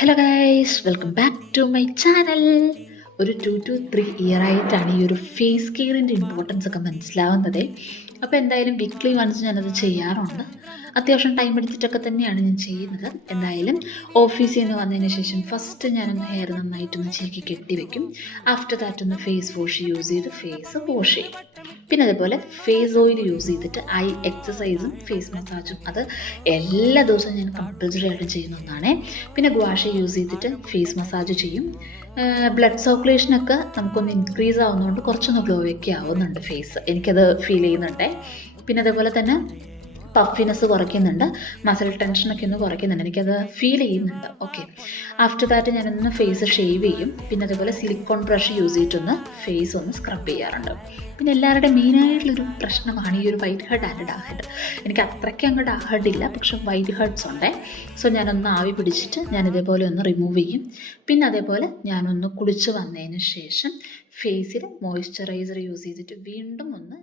Hello guys, welcome back to my channel. ഒരു 2 to 3 year ആയിട്ടാണ് ഈ ഒരു ഫേസ് കെയറിൻ്റെ ഇമ്പോർട്ടൻസ് ഒക്കെ മനസ്സിലാവുന്നത്. അപ്പോൾ എന്തായാലും വീക്ക്ലി വൺസ് ഞാനത് ചെയ്യാറുണ്ട്. അത്യാവശ്യം ടൈം എടുത്തിട്ടൊക്കെ തന്നെയാണ് ഞാൻ ചെയ്യുന്നത്. എന്തായാലും ഓഫീസിൽ നിന്ന് വന്നതിന് ശേഷം ഫസ്റ്റ് ഞാനൊന്ന് ഹെയർ നന്നായിട്ടൊന്ന് ചീക്കി കെട്ടി വെക്കും. ആഫ്റ്റർ ദാറ്റ് ഒന്ന് ഫേസ് വാഷ് യൂസ് ചെയ്ത് ഫേസ് വാഷ് ചെയ്യും. പിന്നെ അതേപോലെ ഫേസ് ഓയിൽ യൂസ് ചെയ്തിട്ട് ഐ എക്സസൈസും ഫേസ് മസാജും അത് എല്ലാ ദിവസവും ഞാൻ കമ്പൽസറി ആയിട്ട് ചെയ്യുന്ന ഒന്നാണ്. പിന്നെ ഗുവാഷ യൂസ് ചെയ്തിട്ട് ഫേസ് മസാജ് ചെയ്യും. ബ്ലഡ് സർക്കുലേഷനൊക്കെ നമുക്കൊന്ന് ഇൻക്രീസ് ആവുന്നതുകൊണ്ട് കുറച്ചൊന്ന് ഗ്ലോയൊക്കെ ആവുന്നുണ്ട് ഫേസ്, എനിക്കത് ഫീൽ ചെയ്യുന്നുണ്ട്. പിന്നെ അതേപോലെ തന്നെ പഫിനെസ് കുറയ്ക്കുന്നുണ്ട്, മസിൽ ടെൻഷനൊക്കെ ഒന്ന് കുറയ്ക്കുന്നുണ്ട്, എനിക്കത് ഫീൽ ചെയ്യുന്നുണ്ട്. ഓക്കെ, ആഫ്റ്റർ ദാറ്റ് ഞാനൊന്ന് ഫേസ് ഷേവ് ചെയ്യും. പിന്നെ അതേപോലെ സിലിക്കോൺ ബ്രഷ് യൂസ് ചെയ്തിട്ടൊന്ന് ഫേസ് ഒന്ന് സ്ക്രബ് ചെയ്യാറുണ്ട്. പിന്നെ എല്ലാവരുടെയും മെയിനായിട്ടുള്ളൊരു പ്രശ്നമാണ് ഈ ഒരു white head and dark head. എനിക്ക് അത്രയ്ക്ക് അങ്ങ് ഡാർക്ക് ഹെഡ് ഇല്ല, പക്ഷെ വൈറ്റ് ഹെഡ്സ് ഉണ്ട്. സോ ഞാനൊന്ന് ആവി പിടിച്ചിട്ട് ഞാൻ ഇതേപോലെ ഒന്ന് റിമൂവ് ചെയ്യും. പിന്നെ അതേപോലെ ഞാനൊന്ന് കുളിച്ച് വന്നതിന് ശേഷം ഫേസിൽ മോയ്സ്ചറൈസർ യൂസ് ചെയ്തിട്ട് വീണ്ടും ഒന്ന്